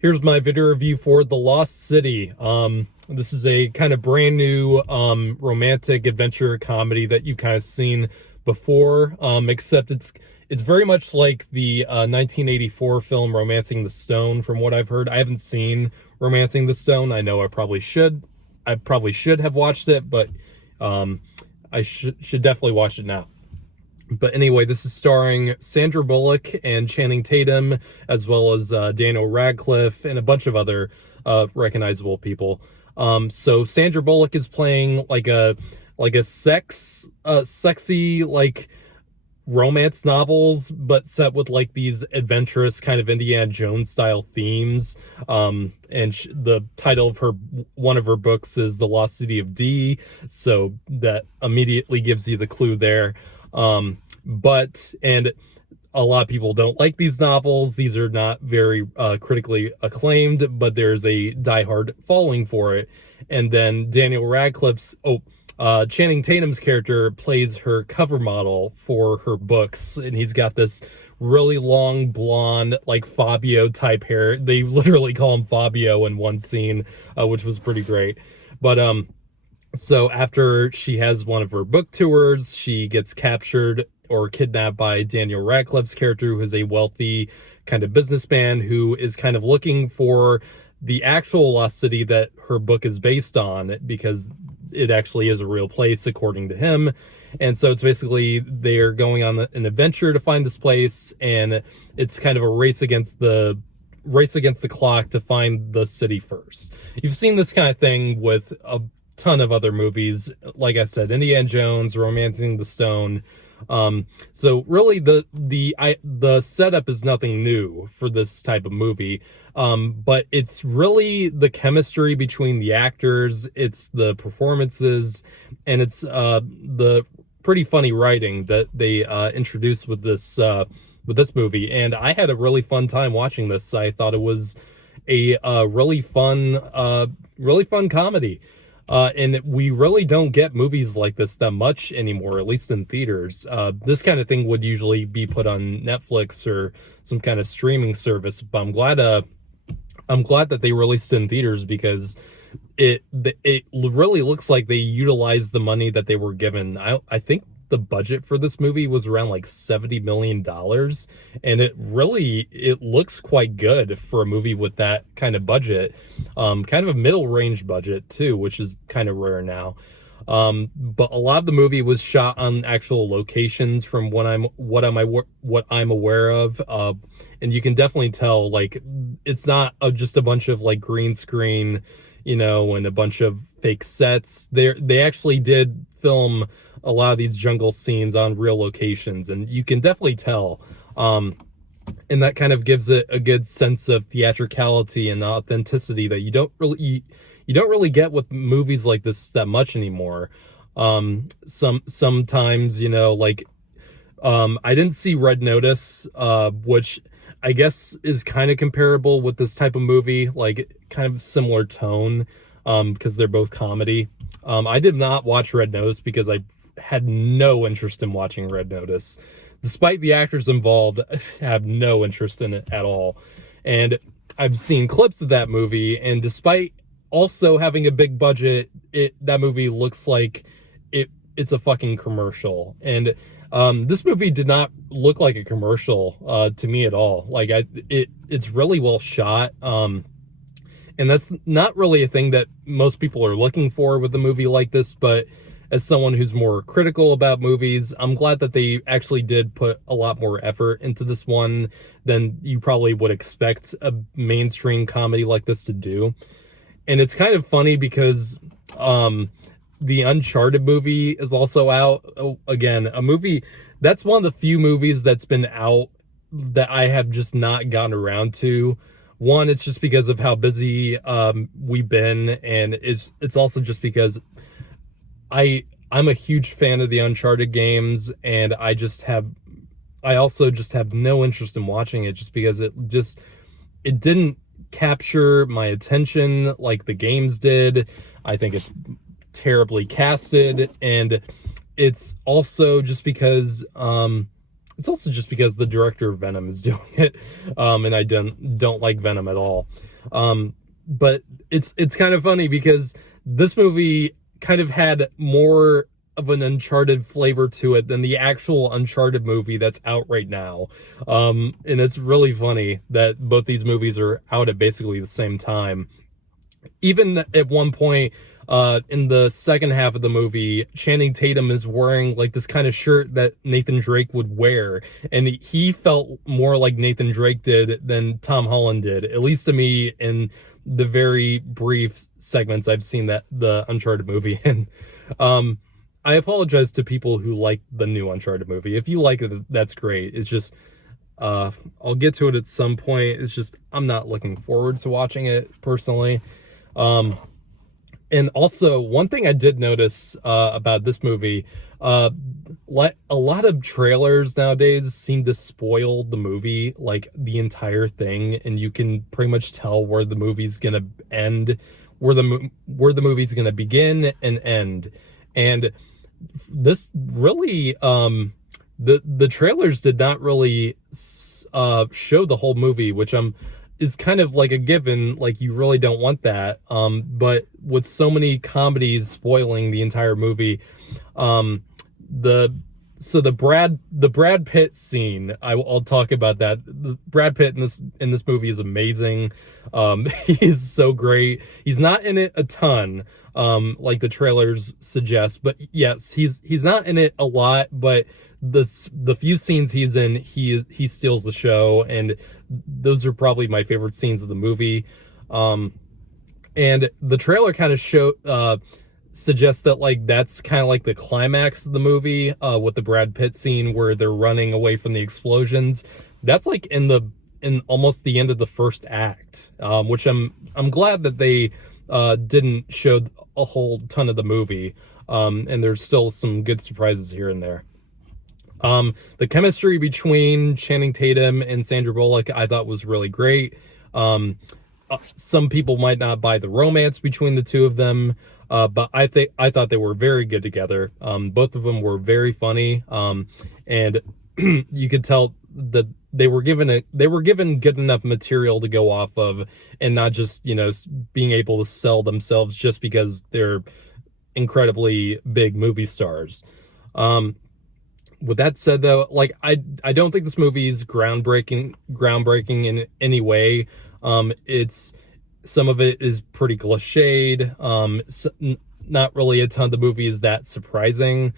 Here's my video review for The Lost City. This is a kind of brand new romantic adventure comedy that you've kind of seen before, except it's very much like the 1984 film Romancing the Stone, from what I've heard. I haven't seen Romancing the Stone. I know I probably should. I probably should have watched it, but I should definitely watch it now. But anyway, this is starring Sandra Bullock and Channing Tatum, as well as Daniel Radcliffe and a bunch of other recognizable people. So Sandra Bullock is playing like a sexy like romance novels, but set with like these adventurous kind of Indiana Jones style themes. And the title of one of her books is The Lost City of D, so that immediately gives you the clue there. But a lot of people don't like these novels. These are not very critically acclaimed, but there's a diehard following for it. And then Daniel Radcliffe's Channing Tatum's character plays her cover model for her books, and he's got this really long blonde like Fabio type hair. They literally call him Fabio in one scene, which was pretty great. But so after she has one of her book tours, she gets captured or kidnapped by Daniel Radcliffe's character, who is a wealthy kind of businessman who is kind of looking for the actual lost city that her book is based on, because it actually is a real place according to him. And so it's basically they're going on an adventure to find this place, and it's kind of a race against the clock to find the city first. You've seen this kind of thing with a ton of other movies, like I said, Indiana Jones, Romancing the Stone. So really the setup is nothing new for this type of movie, but it's really the chemistry between the actors, it's the performances, and it's the pretty funny writing that they introduced with this movie. And I had a really fun time watching this. I thought it was a really fun comedy. And we really don't get movies like this that much anymore, at least in theaters. This kind of thing would usually be put on Netflix or some kind of streaming service, but I'm glad that they released it in theaters, because it really looks like they utilized the money that they were given. I think the budget for this movie was around like $70 million, and it looks quite good for a movie with that kind of budget. Kind of a middle range budget too, which is kind of rare now. But a lot of the movie was shot on actual locations from what I'm aware of. And you can definitely tell, like, it's not just a bunch of like green screen, and a bunch of fake sets. They actually did film a lot of these jungle scenes on real locations, and you can definitely tell. And that kind of gives it a good sense of theatricality and authenticity that you don't really get with movies like this that much anymore. Sometimes, like, I didn't see Red Notice, which I guess is kind of comparable with this type of movie, like kind of similar tone, because they're both comedy. I did not watch Red Notice because I had no interest in watching Red Notice. Despite the actors involved, I have no interest in it at all. And I've seen clips of that movie, and despite also having a big budget, that movie looks like it's a fucking commercial. And this movie did not look like a commercial to me at all. Like, it's really well shot. And that's not really a thing that most people are looking for with a movie like this, but as someone who's more critical about movies, I'm glad that they actually did put a lot more effort into this one than you probably would expect a mainstream comedy like this to do. And it's kind of funny because the Uncharted movie is also out. Again, a movie that's one of the few movies that's been out that I have just not gotten around to. One, it's just because of how busy we've been, and it's also just because I'm a huge fan of the Uncharted games, and I also just have no interest in watching it, just because it didn't capture my attention like the games did. I think it's terribly casted, and it's also just because It's also just because the director of Venom is doing it, and I don't like Venom at all. But it's kind of funny because this movie kind of had more of an Uncharted flavor to it than the actual Uncharted movie that's out right now. And it's really funny that both these movies are out at basically the same time. Even at one point, in the second half of the movie, Channing Tatum is wearing like this kind of shirt that Nathan Drake would wear, and he felt more like Nathan Drake did than Tom Holland did, at least to me in the very brief segments I've seen that the Uncharted movie. And I apologize to people who like the new Uncharted movie. If you like it, that's great. It's just I'll get to it at some point. It's just I'm not looking forward to watching it personally. And also, one thing I did notice about this movie, a lot of trailers nowadays seem to spoil the movie, like the entire thing, and you can pretty much tell where the movie's gonna end, where the movie's gonna begin and end. And this really, the trailers did not really show the whole movie, which is kind of like a given, like you really don't want that. But with so many comedies spoiling the entire movie, the Brad Pitt scene, I'll talk about that. The Brad Pitt in this movie is amazing. He is so great. He's not in it a ton, like the trailers suggest, but yes, he's not in it a lot, but the few scenes he's in, he steals the show, and those are probably my favorite scenes of the movie. And the trailer kind of suggests that like that's kind of like the climax of the movie, with the Brad Pitt scene where they're running away from the explosions. That's like in almost the end of the first act, which I'm glad that they didn't show a whole ton of the movie, and there's still some good surprises here and there. The chemistry between Channing Tatum and Sandra Bullock I thought was really great. Some people might not buy the romance between the two of them, but I thought they were very good together. Both of them were very funny, and you could tell that they were given good enough material to go off of, and not just being able to sell themselves just because they're incredibly big movie stars. With that said, though, like I don't think this movie is groundbreaking in any way. It's some of it is pretty cliched. Not really a ton of the movie is that surprising.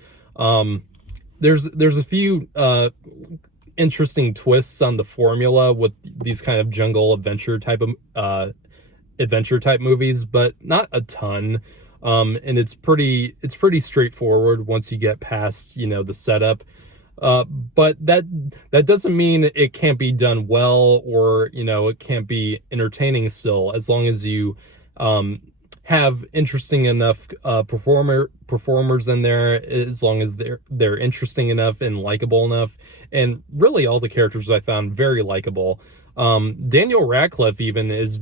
There's a few interesting twists on the formula with these kind of jungle adventure type movies, but not a ton. And it's pretty straightforward once you get past the setup. But that doesn't mean it can't be done well, or it can't be entertaining still, as long as you have interesting enough performers in there, as long as they're interesting enough and likable enough. And really all the characters I found very likable. Daniel Radcliffe even is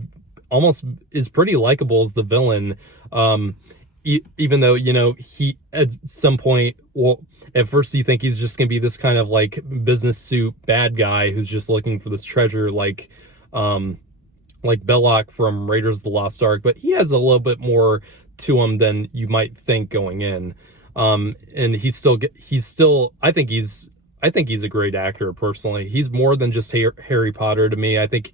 pretty likable as the villain. Even though, he at some point, well, at first you think he's just gonna be this kind of like business suit bad guy who's just looking for this treasure, like Belloc from Raiders of the Lost Ark, but he has a little bit more to him than you might think going in. And he's still I think he's a great actor personally. He's more than just Harry Potter to me. I think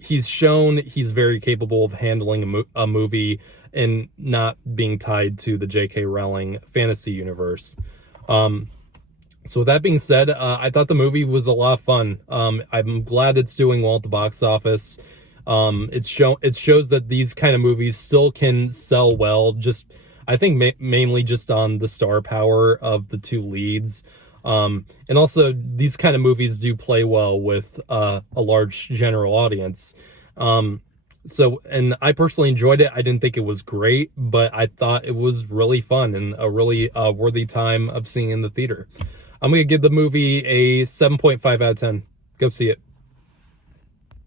he's shown he's very capable of handling a movie and not being tied to the J.K. Rowling fantasy universe. So with that being said, I thought the movie was a lot of fun. I'm glad it's doing well at the box office. It shows that these kind of movies still can sell well. Just I think mainly just on the star power of the two leads. And also these kind of movies do play well with a large general audience. And I personally enjoyed it. I didn't think it was great, but I thought it was really fun and a really worthy time of seeing in the theater. I'm going to give the movie a 7.5 out of 10. Go see it.